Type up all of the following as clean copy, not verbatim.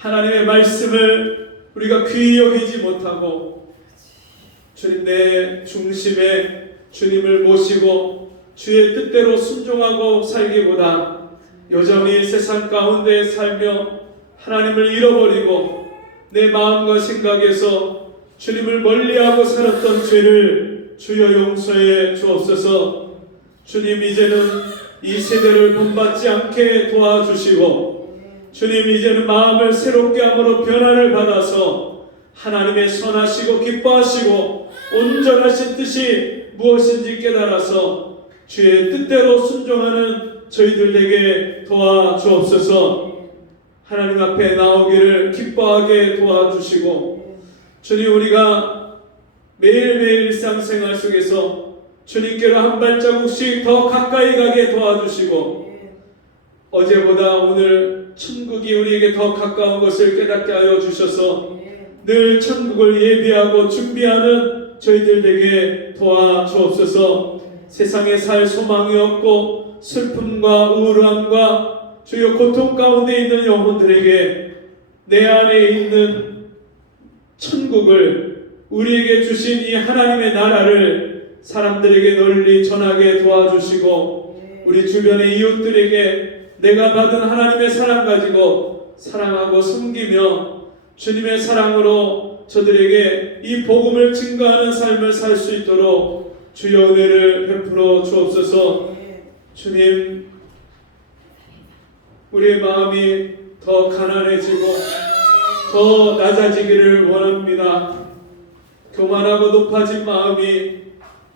하나님의 말씀을 우리가 귀히 여기지 못하고 주님 내 중심에 주님을 모시고 주의 뜻대로 순종하고 살기보다 여전히 세상 가운데 살며 하나님을 잃어버리고 내 마음과 생각에서 주님을 멀리하고 살았던 죄를 주여 용서해 주옵소서. 주님 이제는 이 세대를 본받지 않게 도와주시고 주님 이제는 마음을 새롭게 함으로 변화를 받아서 하나님의 선하시고 기뻐하시고 온전하신 뜻이 무엇인지 깨달아서 주의 뜻대로 순종하는 저희들 되게 도와주옵소서. 하나님 앞에 나오기를 기뻐하게 도와주시고 주님 우리가 매일매일 일상생활 속에서 주님께로 한 발자국씩 더 가까이 가게 도와주시고 어제보다 오늘 천국이 우리에게 더 가까운 것을 깨닫게 하여 주셔서 늘 천국을 예비하고 준비하는 저희들 되게 도와주옵소서. 세상에 살 소망이 없고 슬픔과 우울함과 주여 고통 가운데 있는 영혼들에게 내 안에 있는 천국을 우리에게 주신 이 하나님의 나라를 사람들에게 널리 전하게 도와주시고 우리 주변의 이웃들에게 내가 받은 하나님의 사랑 가지고 사랑하고 섬기며 주님의 사랑으로 저들에게 이 복음을 증거하는 삶을 살 수 있도록 주여 은혜를 베풀어 주옵소서. 주님 우리의 마음이 더 가난해지고 더 낮아지기를 원합니다. 교만하고 높아진 마음이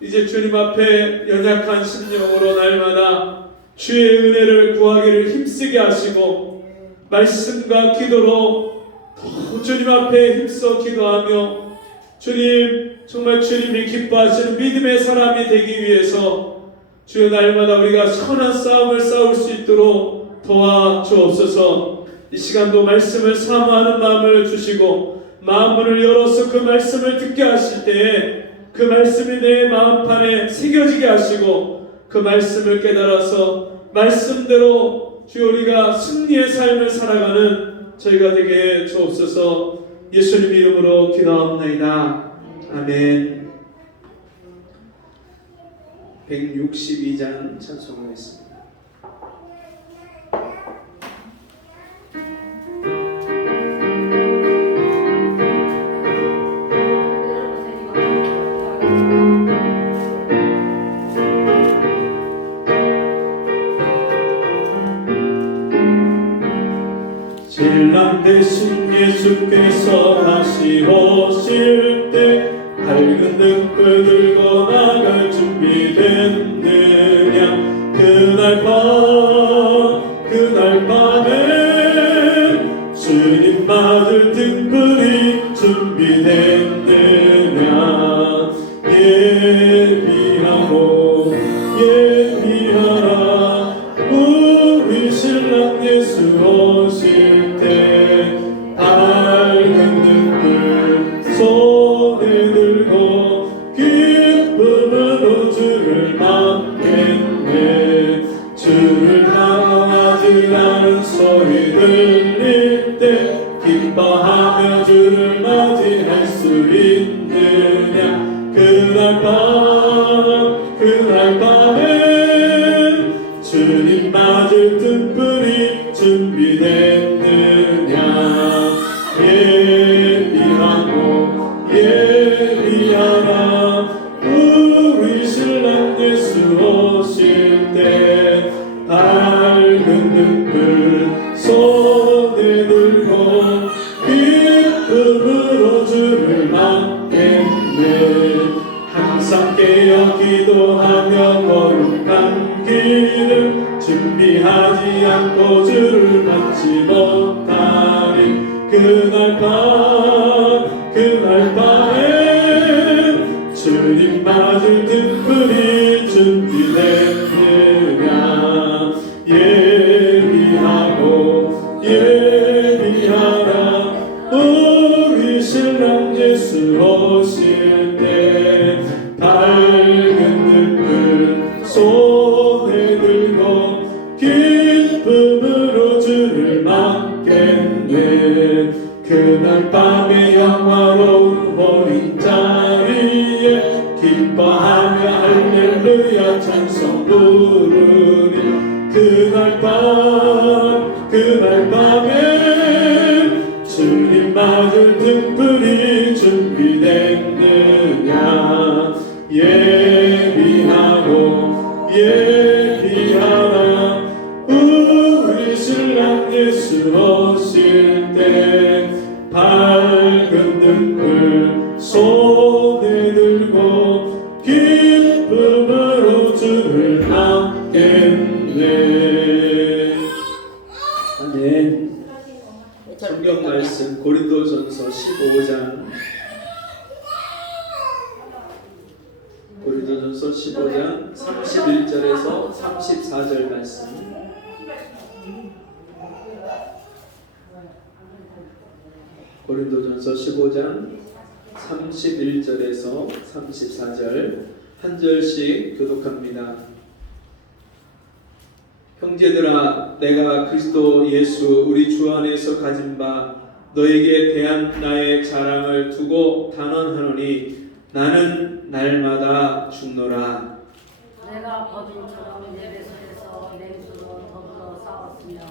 이제 주님 앞에 연약한 심령으로 날마다 주의 은혜를 구하기를 힘쓰게 하시고 말씀과 기도로 더 주님 앞에 힘써 기도하며 주님 정말 주님이 기뻐하시는 믿음의 사람이 되기 위해서 주여 날마다 우리가 선한 싸움을 싸울 수 있도록 도와주옵소서. 이 시간도 말씀을 사모하는 마음을 주시고 마음문을 열어서 그 말씀을 듣게 하실 때에 그 말씀이 내 마음판에 새겨지게 하시고 그 말씀을 깨달아서 말씀대로 주여 우리가 승리의 삶을 살아가는 저희가 되게 주옵소서. 예수님 이름으로 기도합니다. 아멘. 162장 찬송하겠습니다. 신랑 되신 예수께서 다시 오실 때 밝은 등불 들고 나갈 준비됐느냐. 그날 밤에 주님 맞을 등불이 준비됐느냐. 예비하라 우리 신랑 예수 오실 때 밝은 등불 손에 들고 기쁨으로 주를 맞겠네. 주를 맞으라는 소리 들릴 때 기뻐하며 주를 맞이할 수 있느냐. 그날 밤에 주님 맞을 등불이 준비됐느냐. 예비하라 우리 신랑 예수 오실 때 밝은 등불 손에 들고 기쁨으로 주를 맞겠네. 항상 깨어 기도하며 거룩한 길을 준비하지 않고 주를 맞지 못하리. 그날 밤에 주님 맞을 등불이 준비됐느냐. 예비하라 우리 신랑 예수 오실 때 밝은 등불 손에 들고 기쁨으로 주를 맞겠네. 그날 밤에 영화로운 혼인 자리에 기뻐하며 할렐루야 찬송 부르리. 그날 밤에 주님 맞을 등불이 준비됐느냐. 예비하라 우리 신랑 예수 오실 때 밝은 등불 손에 들고 기쁨으로 주를 맞겠네. 아멘. 성경 말씀 고린도전서 15장 31절에서 34절 말씀. 고린도전서 15장 31절에서 34절 한 절씩 교독합니다. 형제들아, 내가 그리스도 예수 우리 주 안에서 가진 바 너에게 대한 나의 자랑을 두고 단언하노니 나는 날마다 죽노라. 내가 법인처럼 내 배설에서 맹수로 더불어 싸웠으며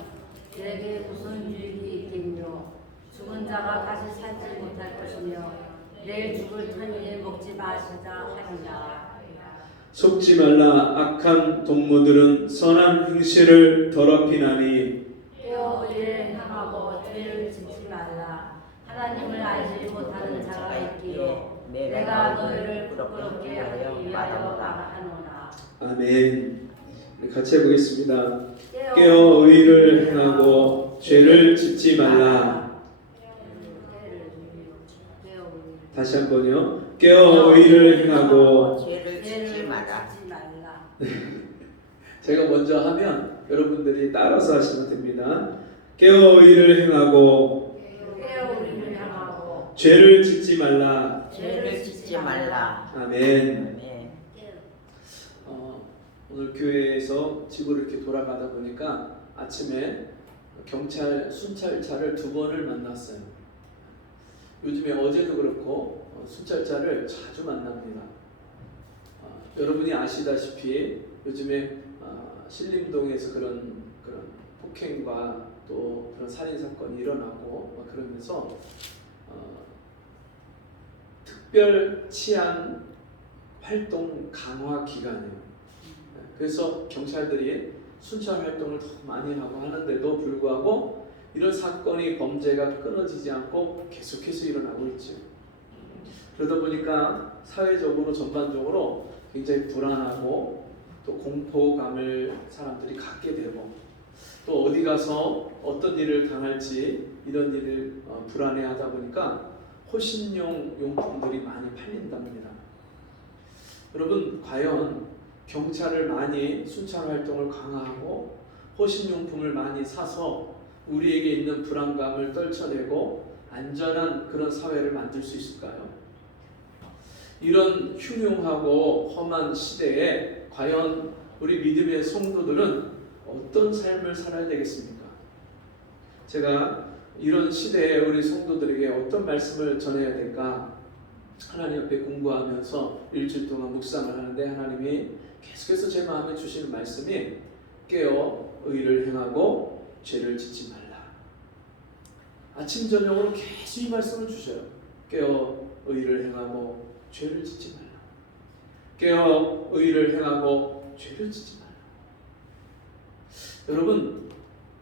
내게 무슨 유익이 있겠뇨. 죽은 자가 다시 살지 못할 것이며 내일 죽을 터니 먹지 마시자 하니라. 속지 말라. 악한 동무들은 선한 행실을 더럽히나니 깨어 일을 행하고 죄를 짓지 말라. 하나님을 알지 못하는 자가 있기에 내가 너희를 부끄럽게 하기 위하여 말하노라. 아멘. 같이 해보겠습니다. 깨어 의를 행하고 죄를 짓지 말라. 다시 한번요. 깨어 의를 행하고 죄를 짓지 마라. 제가 먼저 하면 여러분들이 따라서 하시면 됩니다. 깨어 의를 행하고 죄를 짓지 말라. 죄를 짓지 말라. 아멘. 아멘. 오늘 교회에서 집으로 이렇게 돌아가다 보니까 아침에 경찰 순찰차를 2번을 만났어요. 요즘에 어제도 그렇고 순찰차를 자주 만납니다. 여러분이 아시다시피 요즘에 신림동에서 그런 폭행과 또 그런 살인 사건이 일어나고 그러면서 특별 치안 활동 강화 기간이에요. 그래서 경찰들이 순찰 활동을 더 많이 하고 하는데도 불구하고 이런 사건이 범죄가 끊어지지 않고 계속해서 일어나고 있죠. 그러다 보니까 사회적으로 전반적으로 굉장히 불안하고 또 공포감을 사람들이 갖게 되고 또 어디 가서 어떤 일을 당할지 이런 일을 불안해하다 보니까 호신용 용품들이 많이 팔린답니다. 여러분, 과연 경찰을 많이 순찰 활동을 강화하고 호신용품을 많이 사서 우리에게 있는 불안감을 떨쳐내고 안전한 그런 사회를 만들 수 있을까요? 이런 흉흉하고 험한 시대에 과연 우리 믿음의 성도들은 어떤 삶을 살아야 되겠습니까? 제가 이런 시대에 우리 성도들에게 어떤 말씀을 전해야 될까? 하나님 앞에 공부하면서 일주일 동안 묵상을 하는데 하나님이 계속해서 제 마음에 주시는 말씀이 깨어 의를 행하고 죄를 짓지 말라. 아침 저녁으로 계속 이 말씀을 주셔요. 깨어 의를 행하고 죄를 짓지 말라. 깨어 의를 행하고 죄를 짓지 말라. 여러분,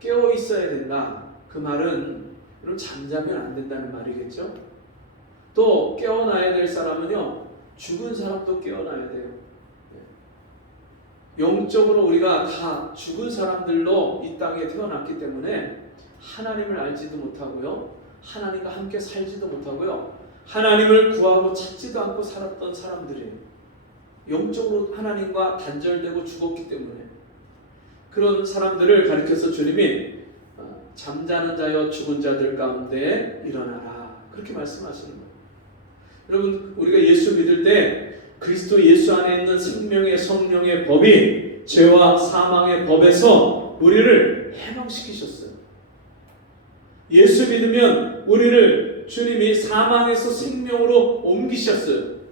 깨어 있어야 된다. 그 말은 여러분 잠자면 안 된다는 말이겠죠? 또 깨어나야 될 사람은요, 죽은 사람도 깨어나야 돼요. 영적으로 우리가 다 죽은 사람들로 이 땅에 태어났기 때문에 하나님을 알지도 못하고요, 하나님과 함께 살지도 못하고요, 하나님을 구하고 찾지도 않고 살았던 사람들이에요. 영적으로 하나님과 단절되고 죽었기 때문에. 그런 사람들을 가리켜서 주님이 잠자는 자여 죽은 자들 가운데 일어나라, 그렇게 말씀하시는 거예요. 여러분, 우리가 예수 믿을 때 그리스도 예수 안에 있는 생명의 성령의 법이 죄와 사망의 법에서 우리를 해방시키셨어요. 예수 믿으면 우리를 주님이 사망에서 생명으로 옮기셨어요.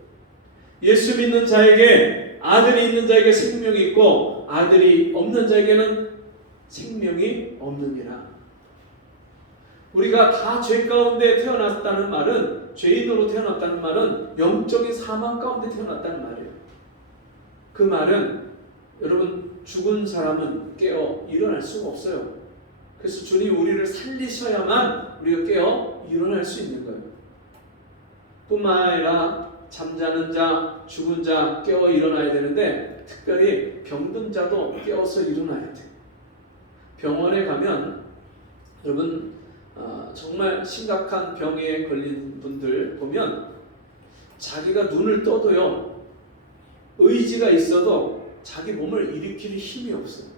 예수 믿는 자에게, 아들이 있는 자에게 생명이 있고 아들이 없는 자에게는 생명이 없느니라. 우리가 다 죄 가운데 태어났다는 말은, 죄인으로 태어났다는 말은 영적인 사망 가운데 태어났다는 말이에요. 그 말은 여러분, 죽은 사람은 깨어 일어날 수가 없어요. 그래서 주님 우리를 살리셔야만 우리가 깨어 일어날 수 있는 거예요. 뿐만 아니라 잠자는 자, 죽은 자 깨어 일어나야 되는데, 특별히 병든 자도 깨어서 일어나야 돼요. 병원에 가면 여러분, 정말 심각한 병에 걸린 분들 보면 자기가 눈을 떠도요, 의지가 있어도 자기 몸을 일으킬 힘이 없어요.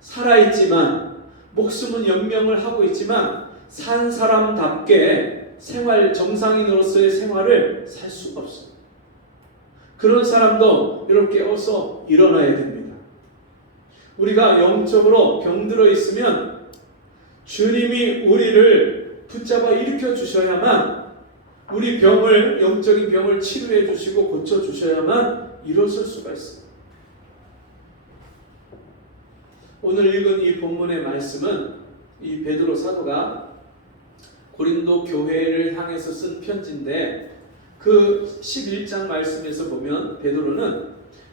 살아있지만, 목숨은 연명을 하고 있지만 산 사람답게 생활, 정상인으로서의 생활을 살 수가 없어요. 그런 사람도 이렇게 깨어서 일어나야 됩니다. 우리가 영적으로 병들어 있으면 주님이 우리를 붙잡아 일으켜 주셔야만, 우리 병을, 영적인 병을 치료해 주시고 고쳐 주셔야만 일어설 수가 있어요. 오늘 읽은 이 본문의 말씀은 이 베드로 사도가 고린도 교회를 향해서 쓴 편지인데, 그 11장 말씀에서 보면 베드로는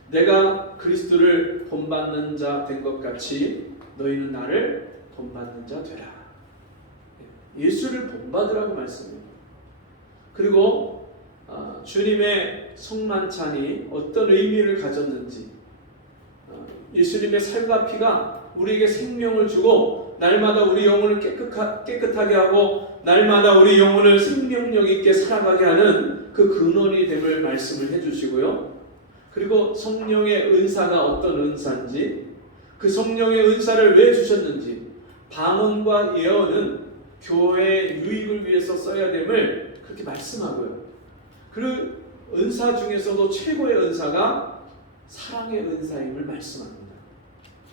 내가 그리스도를 본받는 자 된 것 같이 너희는 나를 본받는 자 되라. 예수를 본받으라고 말씀해요. 그리고 주님의 성만찬이 어떤 의미를 가졌는지, 예수님의 살과 피가 우리에게 생명을 주고 날마다 우리 영혼을 깨끗하게 하고 날마다 우리 영혼을 생명력 있게 살아가게 하는 그 근원이 됨을 말씀을 해주시고요. 그리고 성령의 은사가 어떤 은사인지, 그 성령의 은사를 왜 주셨는지, 방언과 예언은 교회의 유익을 위해서 써야 됨을 그렇게 말씀하고요. 그 은사 중에서도 최고의 은사가 사랑의 은사임을 말씀합니다.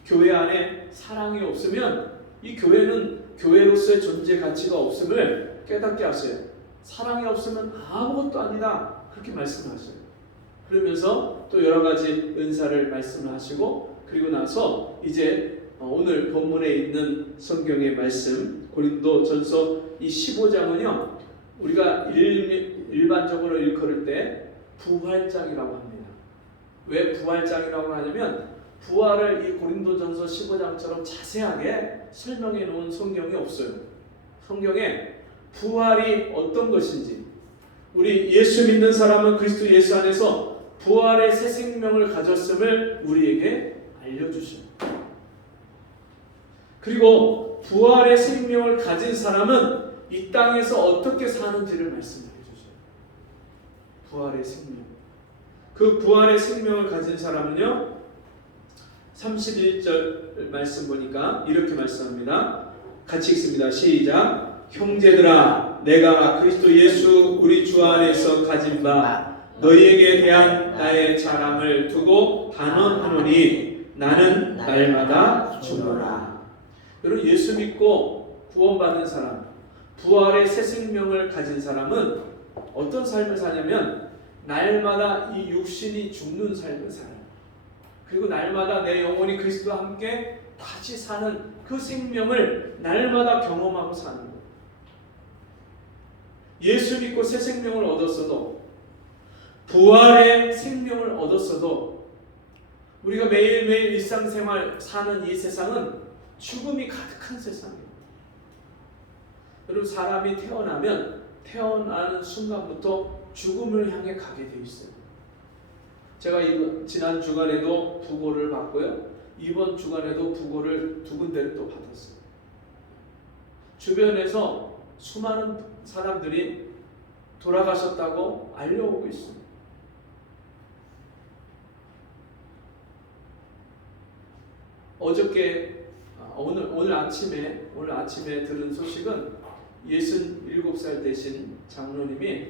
교회 안에 사랑이 없으면 이 교회는 교회로서의 존재 가치가 없음을 깨닫게 하세요. 사랑이 없으면 아무것도 아니다, 그렇게 말씀하셔요. 그러면서 또 여러 가지 은사를 말씀을 하시고, 그리고 나서 이제 오늘 본문에 있는 성경의 말씀, 고린도전서 이 15장은요 우리가 일반적으로 일컬을 때 부활장이라고 합니다. 왜 부활장이라고 하냐면, 부활을 이 고린도전서 15장처럼 자세하게 설명해 놓은 성경이 없어요. 성경에 부활이 어떤 것인지, 우리 예수 믿는 사람은 그리스도 예수 안에서 부활의 새 생명을 가졌음을 우리에게 알려주셔요. 그리고 부활의 생명을 가진 사람은 이 땅에서 어떻게 사는지를 말씀해 주셔요. 부활의 생명. 그 부활의 생명을 가진 사람은요, 31절 말씀 보니까 이렇게 말씀합니다. 같이 읽습니다. 시작. 형제들아, 내가 그리스도 예수 우리 주 안에서 가진 바 너희에게 대한 나의 자랑을 두고 단언하노니 나는 날마다 죽노라. 여러분, 예수 믿고 구원받은 사람, 부활의 새 생명을 가진 사람은 어떤 삶을 사냐면 날마다 이 육신이 죽는 삶을 살아요. 그리고 날마다 내 영혼이 그리스도와 함께 다시 사는 그 생명을 날마다 경험하고 사는 거예요. 예수 믿고 새 생명을 얻었어도, 부활의 생명을 얻었어도, 우리가 매일매일 일상생활 사는 이 세상은 죽음이 가득한 세상이에요. 여러분, 사람이 태어나면 태어나는 순간부터 죽음을 향해 가게 돼 있어요. 제가 지난 주간에도 부고를 받고요, 이번 주간에도 부고를 2군데를 또 받았어요. 주변에서 수많은 사람들이 돌아가셨다고 알려오고 있습니다. 오늘 아침에 들은 소식은 67살 되신 장로님이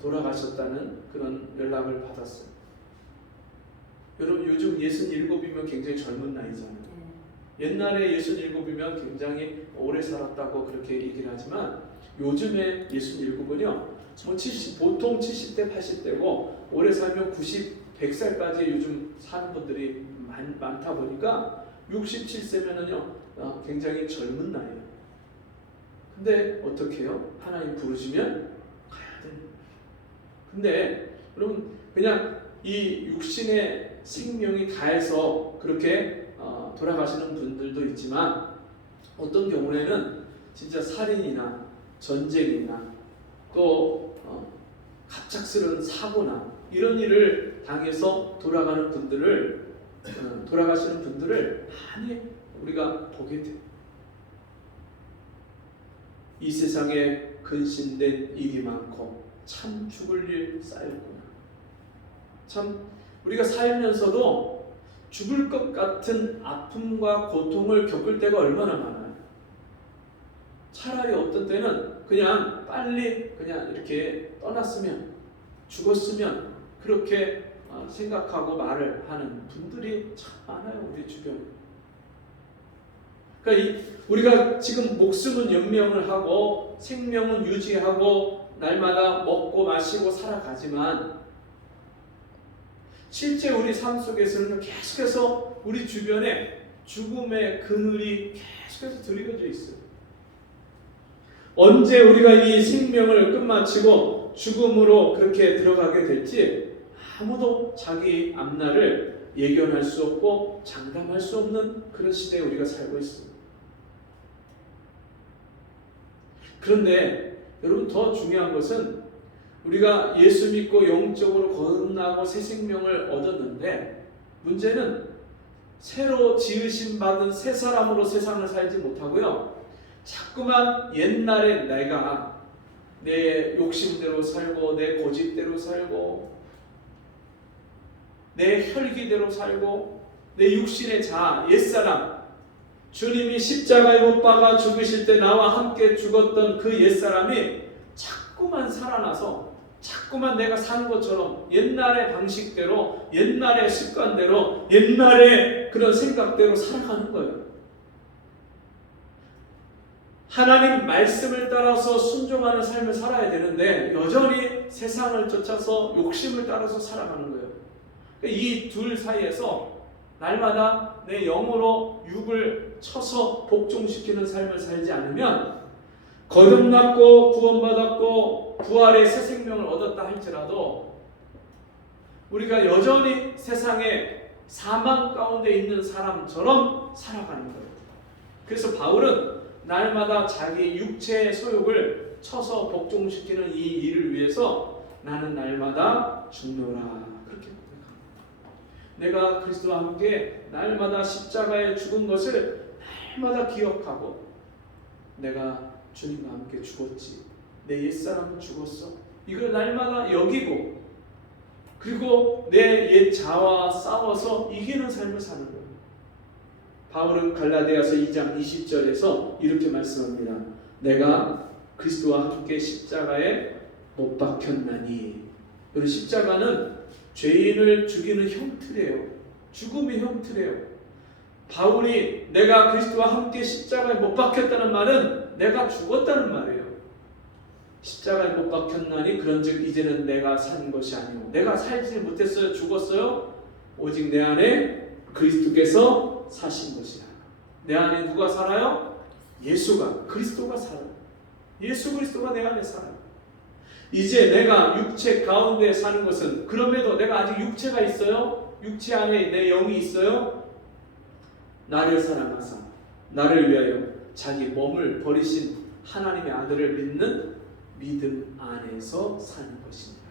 돌아가셨다는 그런 연락을 받았어요. 여러분, 요즘 67이면 굉장히 젊은 나이잖아요. 옛날에 67이면 굉장히 오래 살았다고 그렇게 얘기를 하지만 요즘에 67은요 보통 70대 80대고 오래 살면 100살까지 요즘 사는 분들이 많다 보니까 67세면은요 굉장히 젊은 나이에요. 근데 어떻게 해요? 하나님 부르시면 가야 돼요. 근데 여러분 그냥 이 육신의 생명이 다해서 그렇게 돌아가시는 분들도 있지만 어떤 경우에는 진짜 살인이나 전쟁이나 또 갑작스러운 사고나 이런 일을 당해서 돌아가시는 분들을 많이 우리가 보게 돼요. 이 세상에 근신된 일이 많고 참 죽을 일 쌓였구나. 참 우리가 살면서도 죽을 것 같은 아픔과 고통을 겪을 때가 얼마나 많아요. 차라리 어떤 때는 그냥 빨리 그냥 이렇게 떠났으면 죽었으면 그렇게 생각하고 말을 하는 분들이 참 많아요. 우리 주변에. 그러니까 우리가 지금 목숨은 연명을 하고 생명은 유지하고 날마다 먹고 마시고 살아가지만 실제 우리 삶 속에서는 계속해서 우리 주변에 죽음의 그늘이 계속해서 드리워져 있어요. 언제 우리가 이 생명을 끝마치고 죽음으로 그렇게 들어가게 될지 아무도 자기 앞날을 예견할 수 없고 장담할 수 없는 그런 시대에 우리가 살고 있습니다. 그런데 여러분 더 중요한 것은 우리가 예수 믿고 영적으로 거듭나고 새 생명을 얻었는데 문제는 새로 지으심 받은 새 사람으로 세상을 살지 못하고요. 자꾸만 옛날에 내가 내 욕심대로 살고 내 고집대로 살고 내 혈기대로 살고 내 육신의 자아 옛사람 주님이 십자가에 못 박아 죽으실 때 나와 함께 죽었던 그 옛사람이 자꾸만 살아나서 자꾸만 내가 사는 것처럼 옛날의 방식대로 옛날의 습관대로 옛날의 그런 생각대로 살아가는 거예요. 하나님 말씀을 따라서 순종하는 삶을 살아야 되는데 여전히 세상을 쫓아서 욕심을 따라서 살아가는 거예요. 이 둘 사이에서 날마다 내 영으로 육을 쳐서 복종시키는 삶을 살지 않으면 거듭났고 구원받았고 부활의 새 생명을 얻었다 할지라도 우리가 여전히 세상의 사망 가운데 있는 사람처럼 살아가는 거예요. 그래서 바울은 날마다 자기 육체의 소욕을 쳐서 복종시키는 이 일을 위해서 나는 날마다 죽노라 그렇게 고백합니다. 내가 그리스도와 함께 날마다 십자가에 죽은 것을 날마다 기억하고 내가 주님과 함께 죽었지 내 옛사람은 죽었어 이걸 날마다 여기고 그리고 내 옛 자아와 싸워서 이기는 삶을 사는 거예요. 바울은 갈라디아서 2장 20절에서 이렇게 말씀합니다. 내가 그리스도와 함께 십자가에 못 박혔나니. 여러분 십자가는 죄인을 죽이는 형틀이에요. 죽음의 형틀이에요. 바울이 내가 그리스도와 함께 십자가에 못 박혔다는 말은 내가 죽었다는 말이에요. 십자가에 못 박혔나니 그런즉 이제는 내가 산 것이 아니고 내가 살지 못했어요. 죽었어요. 오직 내 안에 그리스도께서 사신 것이야. 내 안에 누가 살아요? 예수가 그리스도가 살아요. 예수 그리스도가 내 안에 살아요. 이제 내가 육체 가운데 사는 것은 그럼에도 내가 아직 육체가 있어요. 육체 안에 내 영이 있어요. 나를 사랑하사 나를 위하여 자기 몸을 버리신 하나님의 아들을 믿는 믿음 안에서 사는 것입니다.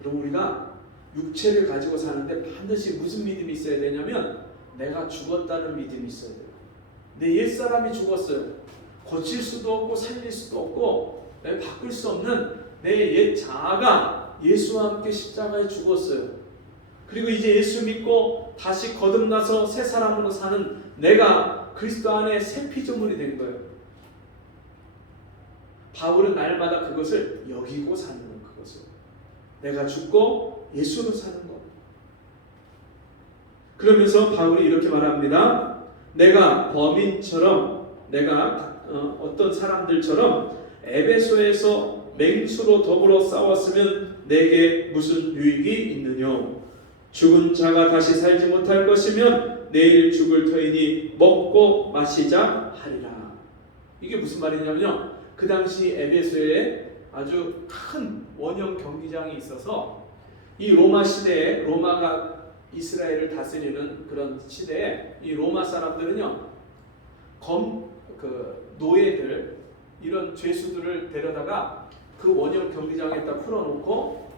그럼 우리가 육체를 가지고 사는데 반드시 무슨 믿음이 있어야 되냐면 내가 죽었다는 믿음이 있어야 돼요. 내 옛사람이 죽었어요. 고칠 수도 없고 살릴 수도 없고 바꿀 수 없는 내 옛 자아가 예수와 함께 십자가에 죽었어요. 그리고 이제 예수 믿고 다시 거듭나서 새 사람으로 사는 내가 그리스도 안에 새 피조물이 된 거예요. 바울은 날마다 그것을 여기고 사는 거예요. 그것을 내가 죽고 예수로 사는 것. 그러면서 바울이 이렇게 말합니다. 내가 범인처럼, 내가 어떤 사람들처럼 에베소에서 맹수로 더불어 싸웠으면 내게 무슨 유익이 있느냐? 죽은 자가 다시 살지 못할 것이면 내일 죽을 터이니 먹고 마시자 하리라. 이게 무슨 말이냐면요, 그 당시 에베소에 아주 큰 원형 경기장이 있어서 이 로마 시대에, 로마가 이스라엘을 다스리는 그런 시대에 이 로마 사람들은요, 노예들, 이런 죄수들을 데려다가 그 원형 경기장에다 풀어놓고,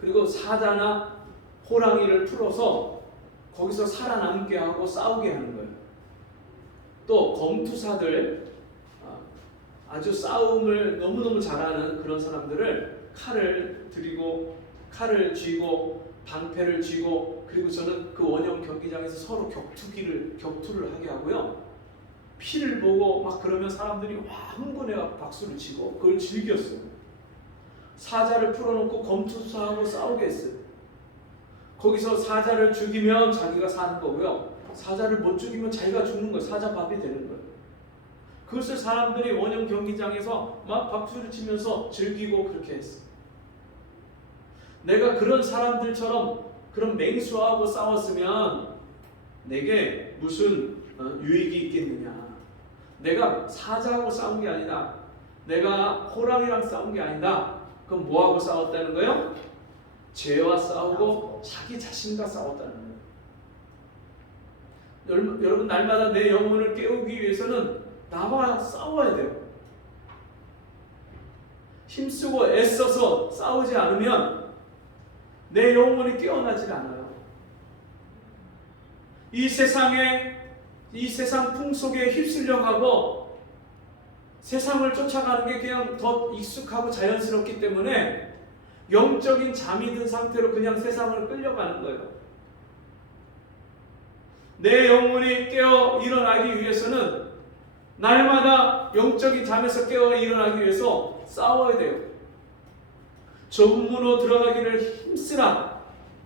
그리고 사자나 호랑이를 풀어서 거기서 살아남게 하고 싸우게 하는 거예요. 또 검투사들, 아주 싸움을 너무너무 잘하는 그런 사람들을 칼을 들이고, 칼을 쥐고, 방패를 쥐고, 그리고 저는 그 원형 경기장에서 서로 격투를 하게 하고요, 피를 보고 막 그러면 사람들이 와 흥분해 박수를 치고 그걸 즐겼어요. 사자를 풀어놓고 검투사하고 싸우게 했어요. 거기서 사자를 죽이면 자기가 사는 거고요, 사자를 못 죽이면 자기가 죽는 거예요. 사자밥이 되는 거예요. 그것을 사람들이 원형 경기장에서 막 박수를 치면서 즐기고 그렇게 했어요. 내가 그런 사람들처럼 그런 맹수하고 싸웠으면 내게 무슨 유익이 있겠느냐? 내가 사자하고 싸운 게 아니다, 내가 호랑이랑 싸운 게 아니다. 그럼 뭐하고 싸웠다는 거예요? 죄와 싸우고 자기 자신과 싸웠다는 거예요. 여러분, 날마다 내 영혼을 깨우기 위해서는 나와 싸워야 돼요. 힘쓰고 애써서 싸우지 않으면 내 영혼이 깨어나질 않아요. 이 세상 풍속에 휩쓸려 가고 세상을 쫓아가는 게 그냥 더 익숙하고 자연스럽기 때문에 영적인 잠이 든 상태로 그냥 세상을 끌려가는 거예요. 내 영혼이 깨어 일어나기 위해서는 날마다 영적인 잠에서 깨어 일어나기 위해서 싸워야 돼요. 좁은 문으로 들어가기를 힘쓰라.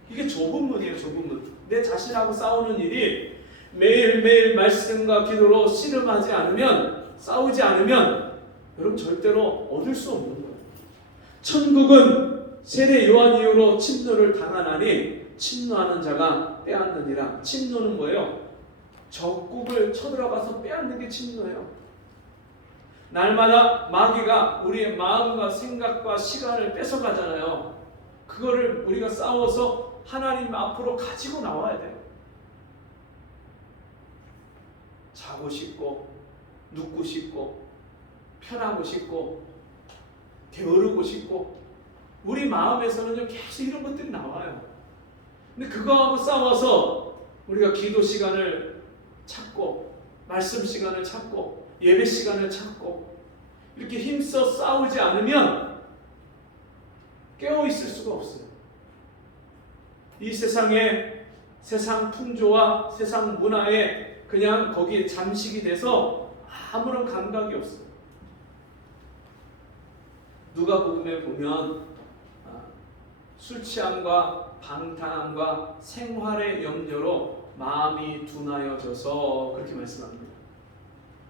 이게 좁은 문이에요. 좁은 문. 내 자신하고 싸우는 일이 매일매일 말씀과 기도로 씨름하지 않으면, 싸우지 않으면 여러분 절대로 얻을 수 없는 거예요. 천국은 세례 요한 이후로 침노를 당하나니 침노하는 자가 빼앗느니라. 침노는 뭐예요? 적국을 쳐들어가서 빼앗는 게 침노예요. 날마다 마귀가 우리의 마음과 생각과 시간을 뺏어가잖아요. 그거를 우리가 싸워서 하나님 앞으로 가지고 나와야 돼요. 자고 싶고, 눕고 싶고, 편하고 싶고, 게으르고 싶고, 우리 마음에서는요 계속 이런 것들이 나와요. 근데 그거하고 싸워서 우리가 기도 시간을 찾고, 말씀 시간을 찾고, 예배 시간을 찾고, 이렇게 힘써 싸우지 않으면 깨어 있을 수가 없어요. 이 세상에, 세상 풍조와 세상 문화에 그냥 거기에 잠식이 돼서 아무런 감각이 없어요. 누가복음에 보면 술 취함과 방탕함과 생활의 염려로 마음이 둔하여져서 그렇게 말씀합니다.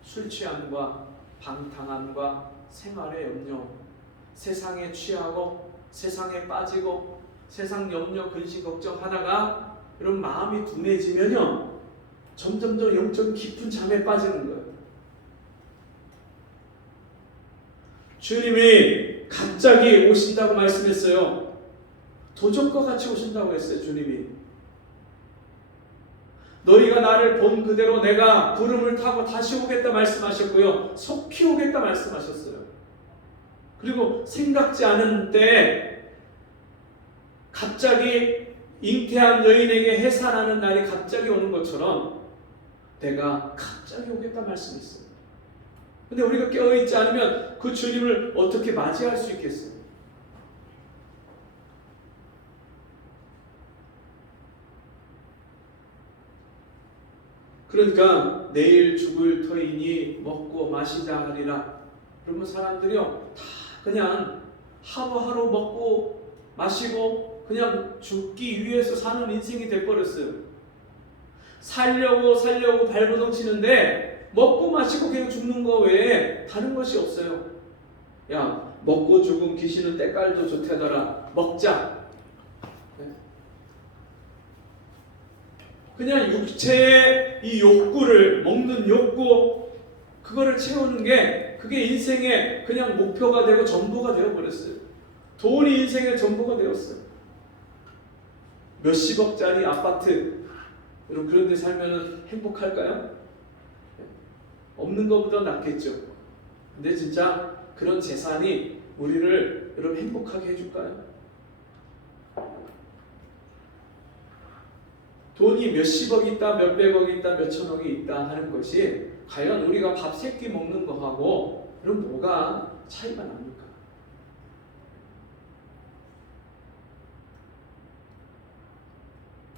술 취함과 방탕함과 생활의 염려, 세상에 취하고 세상에 빠지고 세상 염려, 근심, 걱정하다가 이런 마음이 둔해지면요 점점점 영적 깊은 잠에 빠지는 거예요. 주님이 갑자기 오신다고 말씀했어요. 도적과 같이 오신다고 했어요. 주님이 너희가 나를 본 그대로 내가 구름을 타고 다시 오겠다 말씀하셨고요, 속히 오겠다 말씀하셨어요. 그리고 생각지 않은 때에 갑자기 잉태한 여인에게 해산하는 날이 갑자기 오는 것처럼 내가 갑자기 오겠다 말씀했어요. 근데 우리가 깨어있지 않으면 그 주님을 어떻게 맞이할 수 있겠어요? 그러니까 내일 죽을 터이니 먹고 마시자 하리라. 그러면 사람들이요 다 그냥 하루하루 먹고 마시고 그냥 죽기 위해서 사는 인생이 돼버렸어요. 살려고 발버둥 치는데 먹고 마시고 그냥 죽는 거 외에 다른 것이 없어요. 야, 먹고 죽은 귀신은 때깔도 좋다더라. 먹자. 그냥 육체의 이 욕구를, 먹는 욕구, 그거를 채우는 게 그게 인생의 그냥 목표가 되고 전부가 되어버렸어요. 돈이 인생의 전부가 되었어요. 몇십억짜리 아파트, 여러분 그런 데 살면 행복할까요? 없는 것보다 낫겠죠. 근데 진짜 그런 재산이 우리를 여러분 행복하게 해줄까요? 돈이 몇십억 있다, 몇백억 있다, 몇천억이 있다 하는 것이 과연 우리가 밥 세 끼 먹는 거하고 그럼 뭐가 차이가 납니까?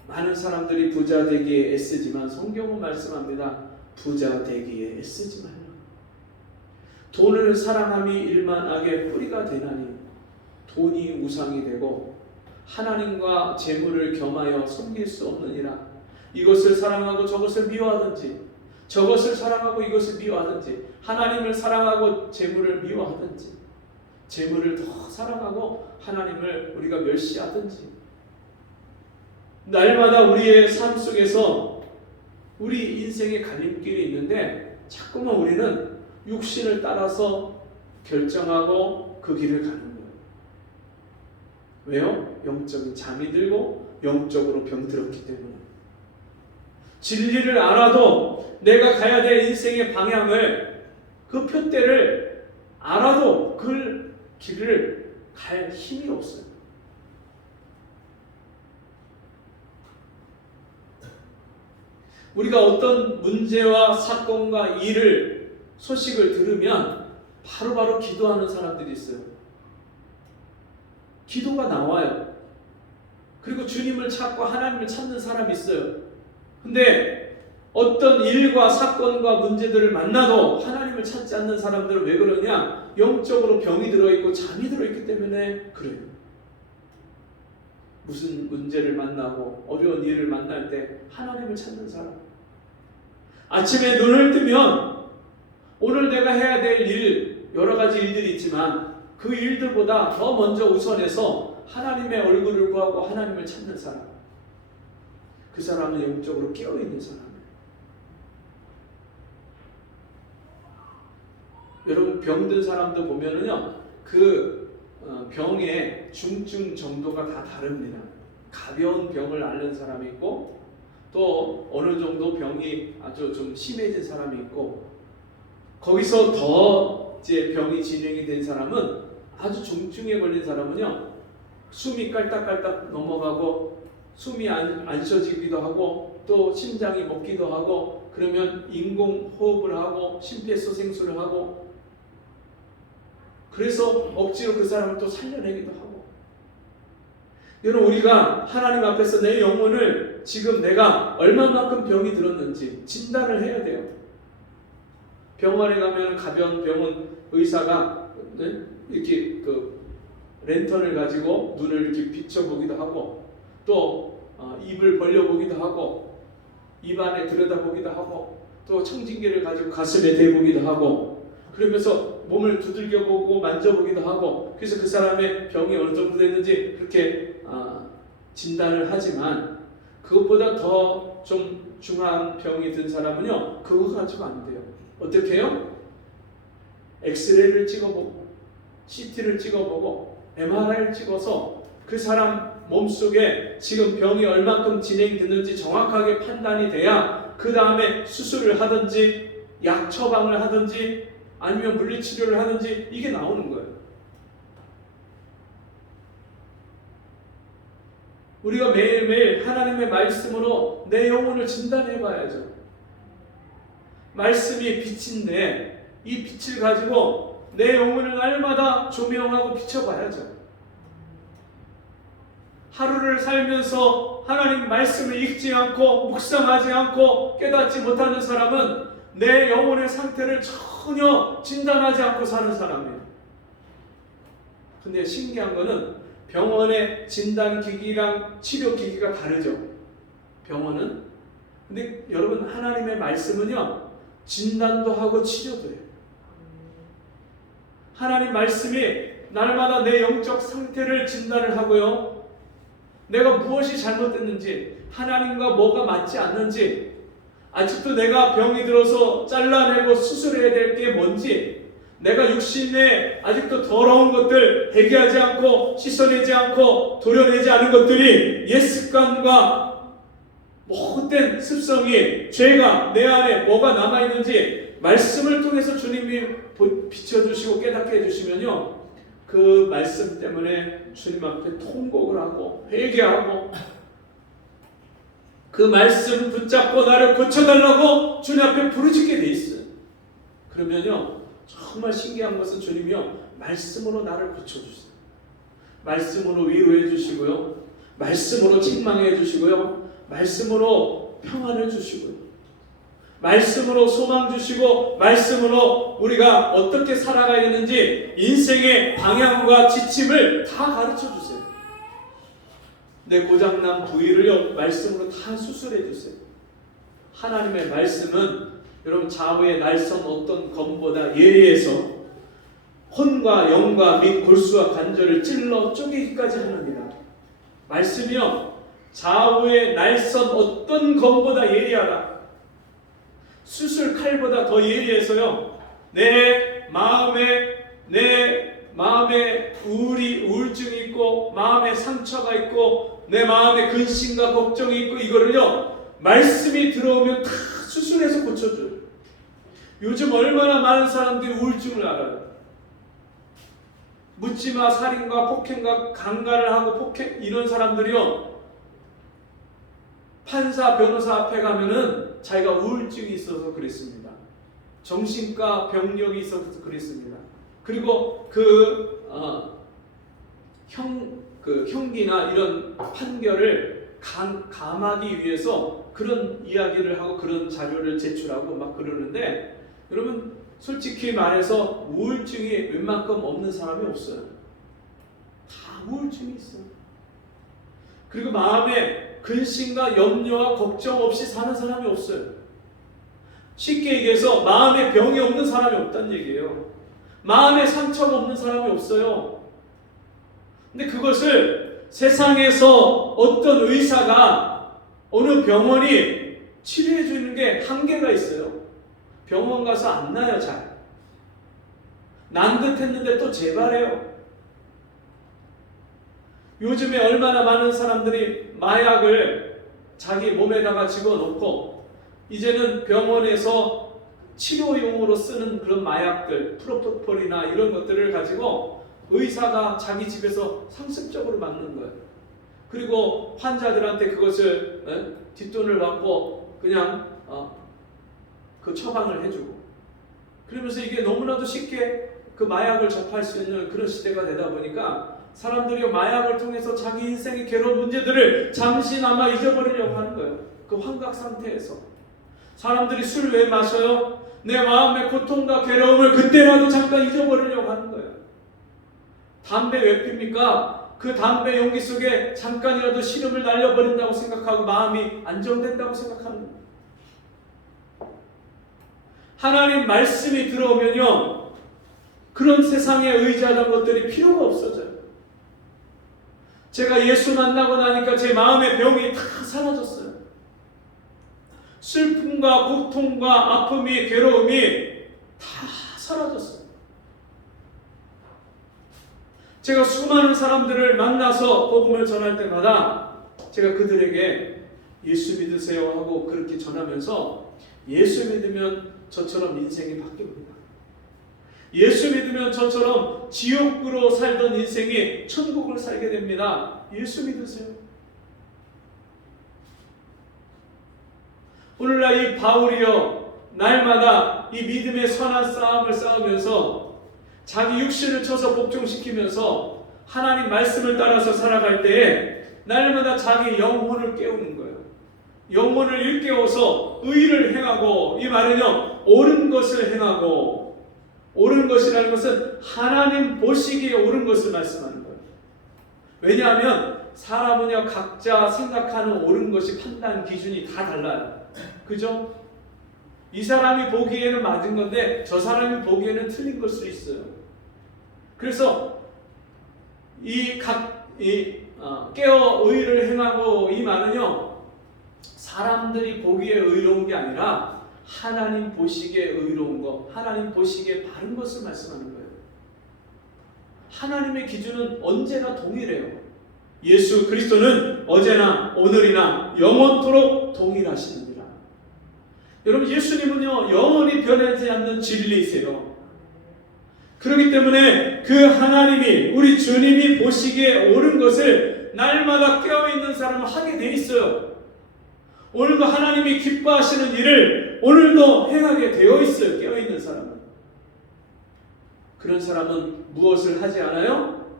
많은 사람들이 부자 되기에 애쓰지만 성경은 말씀합니다. 부자 되기에 애쓰지 말라. 돈을 사랑함이 일만 악의 뿌리가 되나니 돈이 우상이 되고 하나님과 재물을 겸하여 섬길 수 없느니라. 이것을 사랑하고 저것을 미워하든지 저것을 사랑하고 이것을 미워하든지 하나님을 사랑하고 재물을 미워하든지 재물을 더 사랑하고 하나님을 우리가 멸시하든지 날마다 우리의 삶 속에서 우리 인생의 갈림길이 있는데 자꾸만 우리는 육신을 따라서 결정하고 그 길을 가는 거예요. 왜요? 영적인 잠이 들고 영적으로 병들었기 때문에. 진리를 알아도 내가 가야 될 인생의 방향을 그 표대를 알아도 그 길을 갈 힘이 없어요. 우리가 어떤 문제와 사건과 일을 소식을 들으면 바로바로 기도하는 사람들이 있어요. 기도가 나와요. 그리고 주님을 찾고 하나님을 찾는 사람이 있어요. 근데 어떤 일과 사건과 문제들을 만나도 하나님을 찾지 않는 사람들은 왜 그러냐? 영적으로 병이 들어있고 잠이 들어있기 때문에 그래요. 무슨 문제를 만나고 어려운 일을 만날 때 하나님을 찾는 사람. 아침에 눈을 뜨면 오늘 내가 해야 될 일, 여러 가지 일들이 있지만 그 일들보다 더 먼저 우선해서 하나님의 얼굴을 구하고 하나님을 찾는 사람. 그 사람은 영적으로 깨어있는 사람이에요. 여러분 병든 사람도 보면은요, 그 병의 중증 정도가 다 다릅니다. 가벼운 병을 앓는 사람이 있고 또 어느 정도 병이 아주 좀 심해진 사람이 있고 거기서 더 이제 병이 진행이 된 사람은 아주 중증에 걸린 사람은요 숨이 깔딱깔딱 넘어가고 숨이 안 쉬어지기도 하고 또 심장이 멎기도 하고 그러면 인공호흡을 하고 심폐소생술을 하고 그래서 억지로 그 사람을 또 살려내기도 하고. 여러분 우리가 하나님 앞에서 내 영혼을 지금 내가 얼마만큼 병이 들었는지 진단을 해야 돼요. 병원에 가면 가벼운 병은 의사가 이렇게 그 랜턴을 가지고 눈을 이렇게 비춰보기도 하고 또 입을 벌려보기도 하고 입 안에 들여다보기도 하고 또 청진기를 가지고 가슴에 대보기도 하고 그러면서 몸을 두들겨보고 만져보기도 하고 그래서 그 사람의 병이 어느 정도 됐는지 그렇게 진단을 하지만 그것보다 더 좀 중한 병이 든 사람은요 그거 가지고 안 돼요. 어떻게 해요? 엑스레이를 찍어보고 CT를 찍어보고 MRI를 찍어서 그 사람 몸속에 지금 병이 얼만큼 진행됐는지 정확하게 판단이 돼야 그 다음에 수술을 하든지 약 처방을 하든지 아니면 물리치료를 하든지 이게 나오는 거예요. 우리가 매일매일 하나님의 말씀으로 내 영혼을 진단해 봐야죠. 말씀이 빛인데 이 빛을 가지고 내 영혼을 날마다 조명하고 비춰봐야죠. 하루를 살면서 하나님 말씀을 읽지 않고 묵상하지 않고 깨닫지 못하는 사람은 내 영혼의 상태를 전혀 진단하지 않고 사는 사람이에요. 근데 신기한 거는 병원의 진단기기랑 치료기기가 다르죠. 병원은 근데 여러분, 하나님의 말씀은요, 진단도 하고 치료도 해요. 하나님 말씀이 날마다 내 영적 상태를 진단을 하고요, 내가 무엇이 잘못됐는지, 하나님과 뭐가 맞지 않는지, 아직도 내가 병이 들어서 잘라내고 수술해야 될 게 뭔지, 내가 육신에 아직도 더러운 것들 해결하지 않고 씻어내지 않고 도려내지 않은 것들이, 옛 습관과 못된 습성이, 죄가 내 안에 뭐가 남아있는지 말씀을 통해서 주님이 비춰주시고 깨닫게 해주시면요, 그 말씀 때문에 주님 앞에 통곡을 하고 회개하고 그 말씀 붙잡고 나를 고쳐달라고 주님 앞에 부르짖게 돼 있어요. 그러면요, 정말 신기한 것은 주님이요, 말씀으로 나를 고쳐주세요. 말씀으로 위로해 주시고요, 말씀으로 책망해 주시고요, 말씀으로 평안을 주시고요, 말씀으로 소망 주시고, 말씀으로 우리가 어떻게 살아가야 되는지 인생의 방향과 지침을 다 가르쳐 주세요. 내 고장난 부위를요, 말씀으로 다 수술해 주세요. 하나님의 말씀은 여러분, 좌우의 날선 어떤 검보다 예리해서 혼과 영과 및 골수와 관절을 찔러 쪼개기까지 하느니라. 말씀이요, 좌우의 날선 어떤 검보다 예리하다. 수술 칼보다 더 예리해서요, 내 마음에 우울증이 있고, 마음에 상처가 있고, 내 마음에 근심과 걱정이 있고, 이거를요, 말씀이 들어오면 다 수술해서 고쳐줘요. 요즘 얼마나 많은 사람들이 우울증을 알아요. 묻지마 살인과 폭행과 강간을 하고 폭행, 이런 사람들이요, 판사 변호사 앞에 가면은 자기가 우울증이 있어서 그랬습니다. 정신과 병력이 있어서 그랬습니다. 그리고 형기나 이런 판결을 감하기 위해서 그런 이야기를 하고 그런 자료를 제출하고 막 그러는데, 여러분, 솔직히 말해서 우울증이 웬만큼 없는 사람이 없어요. 다 우울증이 있어요. 그리고 마음에 근심과 염려와 걱정 없이 사는 사람이 없어요. 쉽게 얘기해서 마음에 병이 없는 사람이 없다는 얘기예요. 마음에 상처가 없는 사람이 없어요. 근데 그것을 세상에서 어떤 의사가, 어느 병원이 치료해 주는 게 한계가 있어요. 병원 가서 안 나요, 잘. 난 듯 했는데 또 재발해요. 요즘에 얼마나 많은 사람들이 마약을 자기 몸에다가 집어넣고, 이제는 병원에서 치료용으로 쓰는 그런 마약들, 프로포폴이나 이런 것들을 가지고 의사가 자기 집에서 상습적으로 맞는 거예요. 그리고 환자들한테 그것을 뒷돈을 받고 그냥 그 처방을 해주고, 그러면서 이게 너무나도 쉽게 그 마약을 접할 수 있는 그런 시대가 되다 보니까 사람들이 마약을 통해서 자기 인생의 괴로운 문제들을 잠시나마 잊어버리려고 하는 거예요. 그 환각 상태에서. 사람들이 술 왜 마셔요? 내 마음의 고통과 괴로움을 그때라도 잠깐 잊어버리려고 하는 거예요. 담배 왜 핍니까? 그 담배 용기 속에 잠깐이라도 시름을 날려버린다고 생각하고 마음이 안정된다고 생각하는 거예요. 하나님 말씀이 들어오면요, 그런 세상에 의지하던 것들이 필요가 없어져요. 제가 예수 만나고 나니까 제 마음의 병이 다 사라졌어요. 슬픔과 고통과 아픔이, 괴로움이 다 사라졌어요. 제가 수많은 사람들을 만나서 복음을 전할 때마다 제가 그들에게 예수 믿으세요 하고 그렇게 전하면서, 예수 믿으면 저처럼 인생이 바뀝니다. 예수 믿으면 저처럼 지옥으로 살던 인생이 천국을 살게 됩니다. 예수 믿으세요. 오늘날 이 바울이요, 날마다 이 믿음의 선한 싸움을 싸우면서 자기 육신을 쳐서 복종시키면서 하나님 말씀을 따라서 살아갈 때에 날마다 자기 영혼을 깨우는 거예요. 영혼을 일깨워서 의를 행하고, 이 말은요, 옳은 것을 행하고, 옳은 것이라는 것은 하나님 보시기에 옳은 것을 말씀하는 거예요. 왜냐하면 사람은요, 각자 생각하는 옳은 것이 판단 기준이 다 달라요. 그죠? 이 사람이 보기에는 맞은 건데 저 사람이 보기에는 틀린 걸 수도 있어요. 그래서 깨어 의를 행하고 이 말은요, 사람들이 보기에 의로운 게 아니라 하나님 보시기에 의로운 것, 하나님 보시기에 바른 것을 말씀하는 거예요. 하나님의 기준은 언제나 동일해요. 예수 그리스도는 어제나 오늘이나 영원토록 동일하시느니라. 여러분, 예수님은요 영원히 변하지 않는 진리이세요. 그렇기 때문에 그 하나님이, 우리 주님이 보시기에 옳은 것을 날마다 깨어있는 사람은 하게 돼 있어요. 오늘도 하나님이 기뻐하시는 일을 오늘도 행하게 되어 있어요. 깨어있는 사람은. 그런 사람은 무엇을 하지 않아요?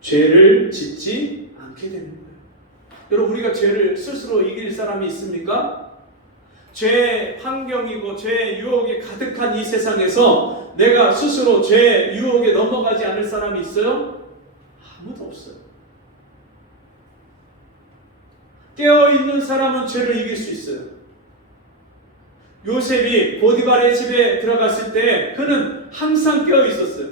죄를 짓지 않게 되는 거예요. 여러분, 우리가 죄를 스스로 이길 사람이 있습니까? 죄의 환경이고 죄의 유혹이 가득한 이 세상에서 내가 스스로 죄의 유혹에 넘어가지 않을 사람이 있어요? 아무도 없어요. 깨어있는 사람은 죄를 이길 수 있어요. 요셉이 보디발의 집에 들어갔을 때 그는 항상 깨어 있었어요.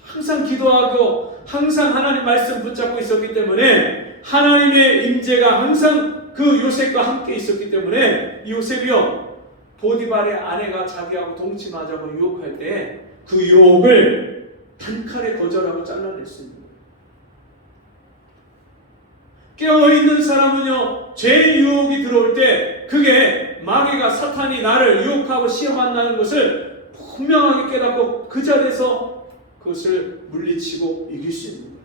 항상 기도하고 항상 하나님 말씀 붙잡고 있었기 때문에 하나님의 임재가 항상 그 요셉과 함께 있었기 때문에 요셉이요, 보디발의 아내가 자기하고 동침하자고 유혹할 때 그 유혹을 단칼에 거절하고 잘라낼 수 있는 거예요. 깨어있는 사람은요, 죄의 유혹이 들어올 때 그게 마귀가, 사탄이 나를 유혹하고 시험한다는 것을 분명하게 깨닫고 그 자리에서 그것을 물리치고 이길 수 있는 거예요.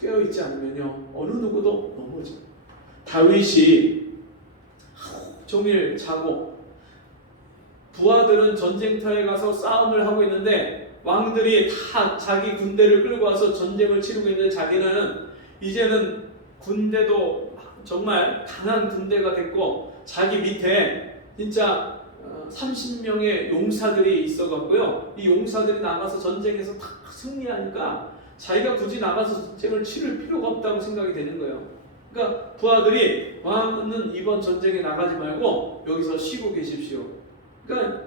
깨어있지 않으면요 어느 누구도 넘어져요. 다윗이 종일 자고, 부하들은 전쟁터에 가서 싸움을 하고 있는데 왕들이 다 자기 군대를 끌고 와서 전쟁을 치르고 있는데 자기는 이제는 군대도 정말 강한 군대가 됐고 자기 밑에 진짜 30명의 용사들이 있어갖고요, 이 용사들이 나가서 전쟁에서 다 승리하니까 자기가 굳이 나가서 전쟁을 치를 필요가 없다고 생각이 되는 거예요. 그러니까 부하들이, 왕은 이번 전쟁에 나가지 말고 여기서 쉬고 계십시오. 그러니까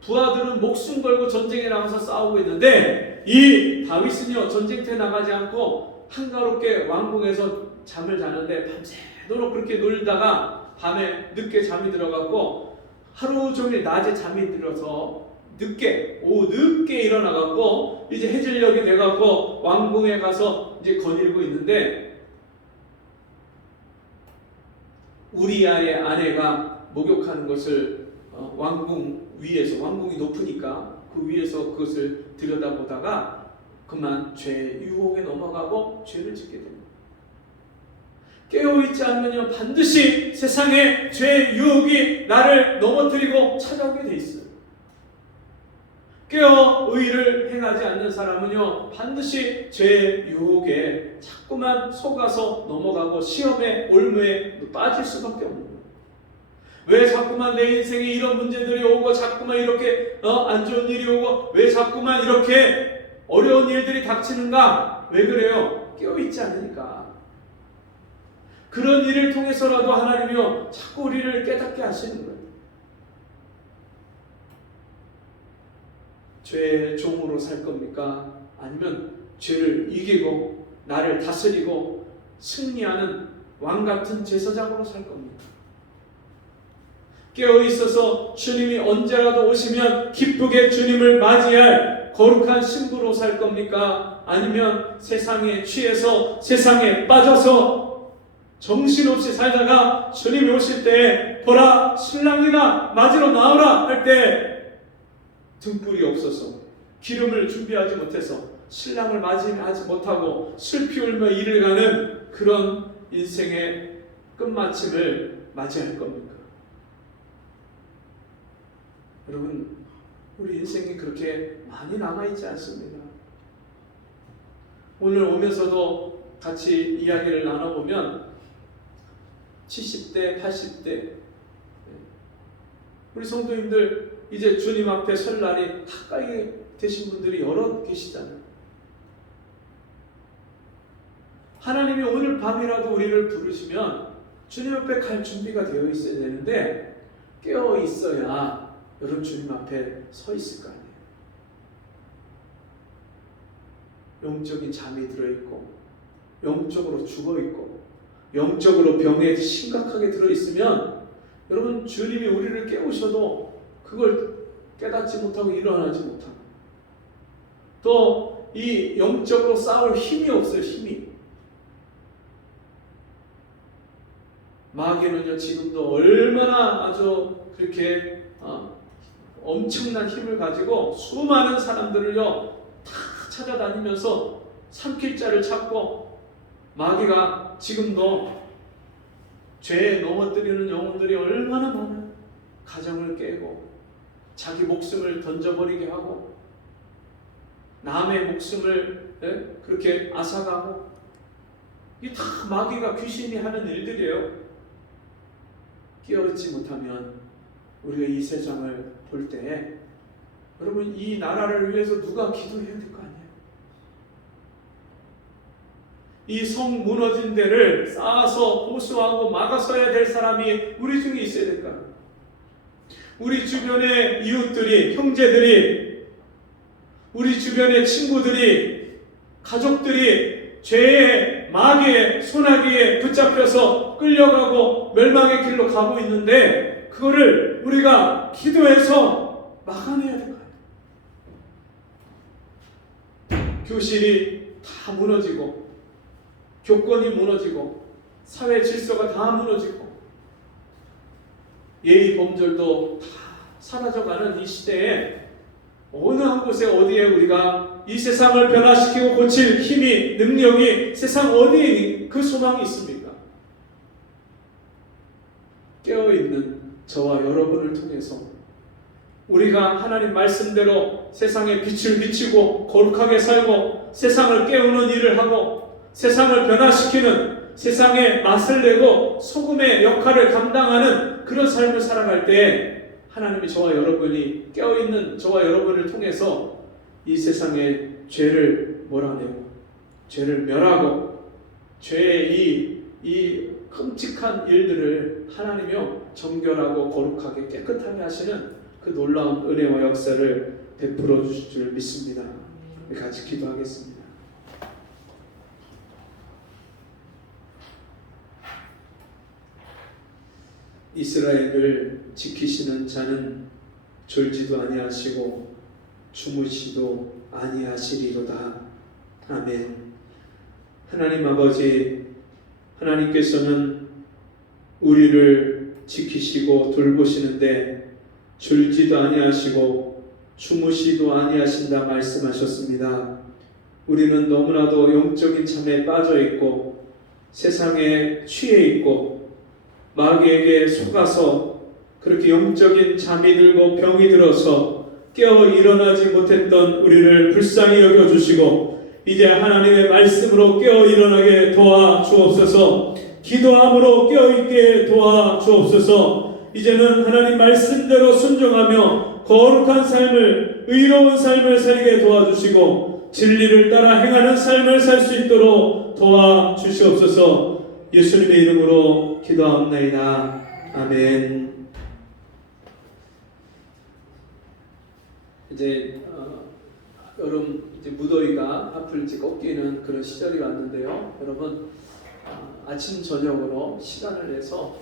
부하들은 목숨 걸고 전쟁에 나가서 싸우고 있는데 이 다윗은요 전쟁터에 나가지 않고 한가롭게 왕궁에서 잠을 자는데 밤새도록 그렇게 놀다가 밤에 늦게 잠이 들어갔고 하루 종일 낮에 잠이 들어서 오후 늦게 일어나갖고 이제 해질녘이 돼갖고 왕궁에 가서 이제 거닐고 있는데 우리아의 아내가 목욕하는 것을 왕궁 위에서, 왕궁이 높으니까 그 위에서 그것을 들여다보다가 그만 죄의 유혹에 넘어가고 죄를 짓게 됩니다. 깨어있지 않으면 반드시 세상의 죄의 유혹이 나를 넘어뜨리고 찾아오게 돼 있어요. 깨어 의를 행하지 않는 사람은요 반드시 죄의 유혹에 자꾸만 속아서 넘어가고 시험의 올무에 빠질 수밖에 없는 거예요. 왜 자꾸만 내 인생에 이런 문제들이 오고 자꾸만 이렇게 안 좋은 일이 오고 왜 자꾸만 이렇게 어려운 일들이 닥치는가? 왜 그래요? 깨어있지 않으니까. 그런 일을 통해서라도 하나님이요 자꾸 우리를 깨닫게 하시는 거예요. 죄의 종으로 살 겁니까? 아니면 죄를 이기고 나를 다스리고 승리하는 왕같은 제사장으로 살 겁니까? 깨어있어서 주님이 언제라도 오시면 기쁘게 주님을 맞이할 거룩한 신부로 살 겁니까? 아니면 세상에 취해서 세상에 빠져서 정신없이 살다가 주님이 오실 때 보라 신랑이나 맞으러 나오라 할 때 등불이 없어서 기름을 준비하지 못해서 신랑을 맞이하지 못하고 슬피 울며 이를 가는 그런 인생의 끝마침을 맞이할 겁니까? 여러분, 우리 인생이 그렇게 많이 남아있지 않습니다. 오늘 오면서도 같이 이야기를 나눠보면 70대, 80대 우리 성도님들 이제 주님 앞에 설 날이 가까이 되신 분들이 여러 계시잖아요. 하나님이 오늘 밤이라도 우리를 부르시면 주님 앞에 갈 준비가 되어 있어야 되는데 깨어 있어야 여러분 주님 앞에 서 있을 거 아니에요. 영적인 잠이 들어있고 영적으로 죽어있고 영적으로 병에 심각하게 들어있으면 여러분 주님이 우리를 깨우셔도 그걸 깨닫지 못하고 일어나지 못하고 또 이 영적으로 싸울 힘이 없어요. 힘이. 마귀는요 지금도 얼마나 아주 그렇게 엄청난 힘을 가지고 수많은 사람들을요 다 찾아다니면서 삼킬 자를 찾고 마귀가 지금도 죄에 넘어뜨리는 영혼들이 얼마나 많아요. 가정을 깨고 자기 목숨을 던져버리게 하고 남의 목숨을 그렇게 앗아가고 이게 다 마귀가 귀신이 하는 일들이에요. 깨어있지 못하면 우리가 이 세상을 볼 때 여러분 이 나라를 위해서 누가 기도해야 될 거 아니에요. 이 성 무너진 데를 쌓아서 보수하고 막아서야 될 사람이 우리 중에 있어야 될 거 아니에요. 우리 주변의 이웃들이, 형제들이, 우리 주변의 친구들이, 가족들이 죄의 마귀의 소나기에 붙잡혀서 끌려가고 멸망의 길로 가고 있는데 그거를 우리가 기도해서 막아내야 될 거예요. 교실이 다 무너지고 교권이 무너지고 사회 질서가 다 무너지고 예의 범절도 다 사라져가는 이 시대에 어느 한 곳에 어디에 우리가 이 세상을 변화시키고 고칠 힘이 능력이 세상 어디에 그 소망이 있습니까? 깨어있는 저와 여러분을 통해서 우리가 하나님 말씀대로 세상에 빛을 비치고 거룩하게 살고 세상을 깨우는 일을 하고 세상을 변화시키는 세상에 맛을 내고 소금의 역할을 감당하는 그런 삶을 살아갈 때 하나님이 저와 여러분이 깨어있는 저와 여러분을 통해서 이 세상의 죄를 몰아내고 죄를 멸하고 죄의 이 끔찍한 일들을 하나님이요 정결하고 거룩하게 깨끗하게 하시는 그 놀라운 은혜와 역사를 베풀어 주실 줄 믿습니다. 같이 기도하겠습니다. 이스라엘을 지키시는 자는 졸지도 아니하시고 주무시도 아니하시리로다. 아멘. 하나님 아버지, 하나님께서는 우리를 지키시고 돌보시는데 졸지도 아니하시고 주무시도 아니하신다 말씀하셨습니다. 우리는 너무나도 영적인 잠에 빠져 있고 세상에 취해 있고 마귀에게 속아서 그렇게 영적인 잠이 들고 병이 들어서 깨어 일어나지 못했던 우리를 불쌍히 여겨주시고 이제 하나님의 말씀으로 깨어 일어나게 도와주옵소서. 기도함으로 깨어있게 도와주옵소서. 이제는 하나님 말씀대로 순종하며 거룩한 삶을, 의로운 삶을 살게 도와주시고 진리를 따라 행하는 삶을 살 수 있도록 도와주시옵소서. 예수님의 이름으로 기도합니다. 아멘. 이제 여름 이제 무더위가 앞을 이제 꺾이는 그런 시절이 왔는데요. 여러분 아침 저녁으로 시간을 내서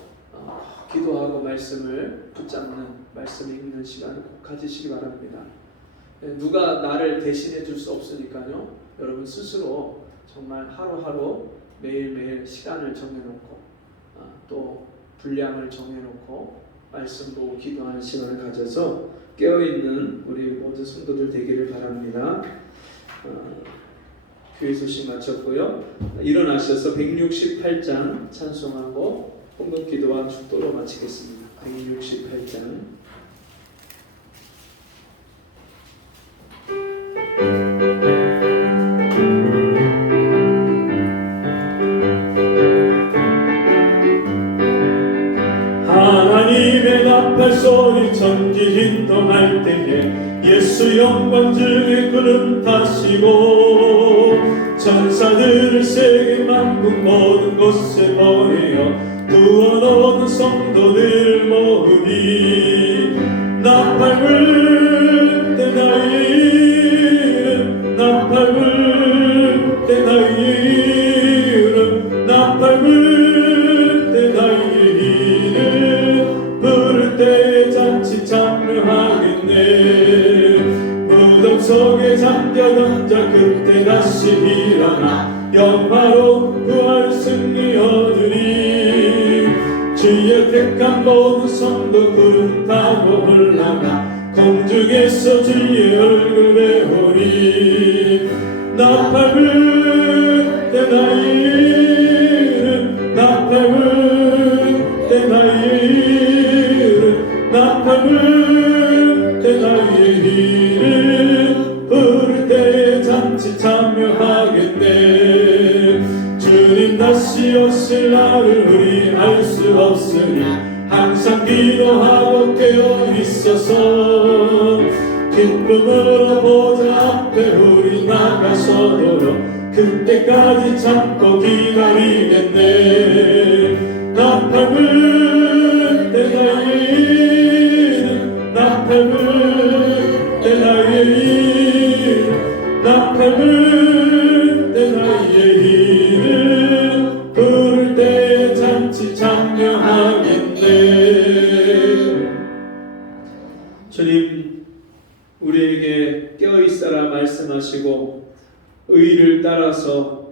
기도하고 말씀을 붙잡는 말씀 읽는 시간을 꼭 가지시기 바랍니다. 누가 나를 대신해 줄 수 없으니까요. 여러분 스스로 정말 하루하루 매일매일 시간을 정해놓고 또 분량을 정해놓고 말씀 보고 기도하는 시간을 가져서 깨어있는 우리 모든 성도들 되기를 바랍니다. 교회 소식 마쳤고요. 일어나셔서 168장 찬송하고 헌금 기도와 축도로 마치겠습니다. 168장 하나님의 나팔 소리 천지 진동할 때에 예수 영광 중에 구름 타시고 천사들을 세계 만국 모든 곳에 보내어 구원 얻은 성도들 모으니 나팔을 때 나의 이름 나팔을 때 나의 이름 나팔을 때 나의 이름 부를 때 잔치 참여하겠네 무덤 속에 잠겨던 자 그때 다시 일어나 영화로 부활 승리 얻으니 주의 택한 모든 성도 구름 타고 올라가 공중에서 주의 얼굴 배우리 나팔을 때 나의 이름 나팔을 때 나의 이름 나팔을 때 나의 이름 부를 때 잔치 참여하겠네 주님 다시 오실 날을 우리 알 수 없으니 항상 기도하고 깨어 있어서 기쁨으로 보좌 앞에 우리 나가서도록 그때까지 참고 기다리겠네 나팔을 때 나의 이름 나팔을 때 나의 이름 나팔을 때 나의 이름 부를 때 잔치 참여하겠네 주님 우리에게 깨어있어라 말씀하시고 의를 따라서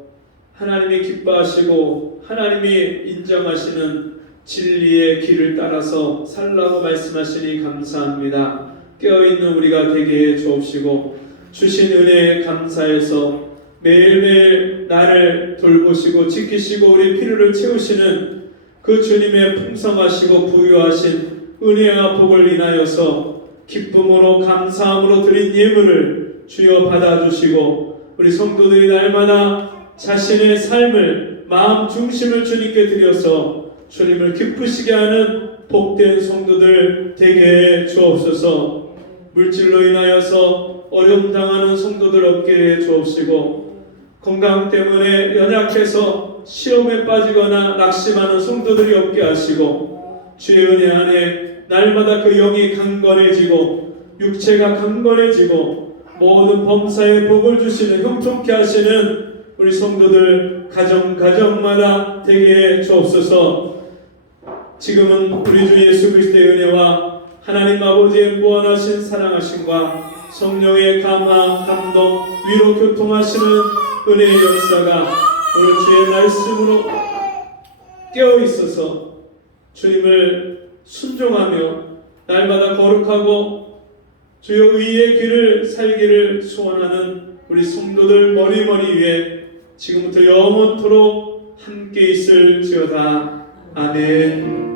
하나님이 기뻐하시고 하나님이 인정하시는 진리의 길을 따라서 살라고 말씀하시니 감사합니다. 깨어있는 우리가 되게 해 주옵시고 주신 은혜에 감사해서 매일매일 나를 돌보시고 지키시고 우리 필요를 채우시는 그 주님의 풍성하시고 부유하신 은혜와 복을 인하여서 기쁨으로 감사함으로 드린 예물을 주여 받아주시고 우리 성도들이 날마다 자신의 삶을 마음 중심을 주님께 드려서 주님을 기쁘시게 하는 복된 성도들 되게 해 주옵소서. 물질로 인하여서 어려움 당하는 성도들 없게 해 주옵시고 건강 때문에 연약해서 시험에 빠지거나 낙심하는 성도들이 없게 하시고 주의 은혜 안에 날마다 그 영이 강건해지고 육체가 강건해지고 모든 범사에 복을 주시는 형통케 하시는 우리 성도들 가정마다 되게 해 주옵소서. 지금은 우리 주 예수 그리스도의 은혜와 하나님 아버지의 무한하신 사랑하심과 성령의 감화, 감동, 위로 교통하시는 은혜의 역사가 오늘 주의 말씀으로 깨어있어서 주님을 순종하며 날마다 거룩하고 주의 의의 길을 살기를 소원하는 우리 성도들 머리머리 위에 지금부터 영원토록 함께 있을지어다. 아멘.